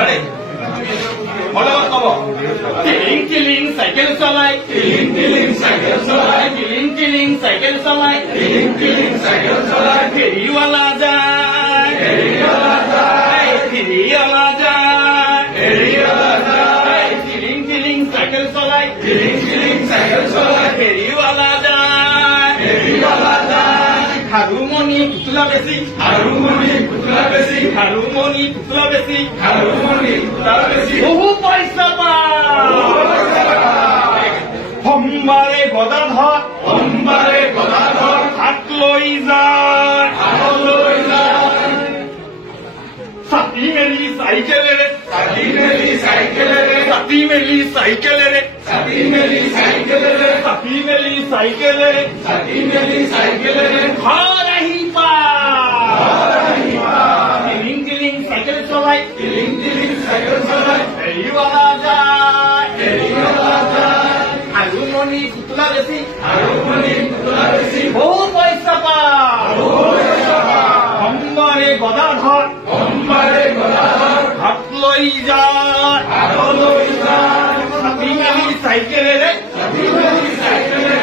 আরে অলপ কব টিলিং টিলিং সাইকেল চলাই টিলিং টিলিং সাইকেল চলাই টিলিং টিলিং সাইকেল চলাই টিলিং টিলিং সাইকেল চলাই ফেরিওয়ালা যায় ফেরিওয়ালা যায় ফেরিওয়ালা যায় ফেরিওয়ালা যায় টিলিং টিলিং সাইকেল চলাই টিলিং টিলিং সাইকেল চলাই ফেরিওয়ালা যায় ফেরিওয়ালা যায় হারুমনি পুতলা বেশি হারুমনি পুতলা বেশি হারুমনি পুতলা বেশি হারুমনি পুতলা বেশি বহু পয়সা পায় সোমবারে গদাধর সোমবারে গদাধর হাত লৈ যায় হাত লৈ যায় ছাতি মেলি সাইকেলেৰে ছাতি মেলি সাইকেলেৰে ছাতি মেলি সাইকেলেৰে ছাতি মেলি সাইকেলেৰে ছাতি মেলি সাইকেলেৰে ছাতি মেলি সাইকেলেৰে ঘৰ আহি টিলিং টিলিং সাইকেল চলাই টিলিং টিলিং সাইকেল চলাই ফেৰিৱালা যায় ফেৰিৱালা যায় হাৰুমনি পুতলা বেছি হাৰুমনি পুতলা বেছি বহু পইচা পায় সোমবাৰে গদাধৰ সোমবাৰে গদাধৰ হাত লৈ যায় হাত লৈ যায় ছাতি মেলি চাইকেলেৰে ছাতি মেলি চাইকেলেৰে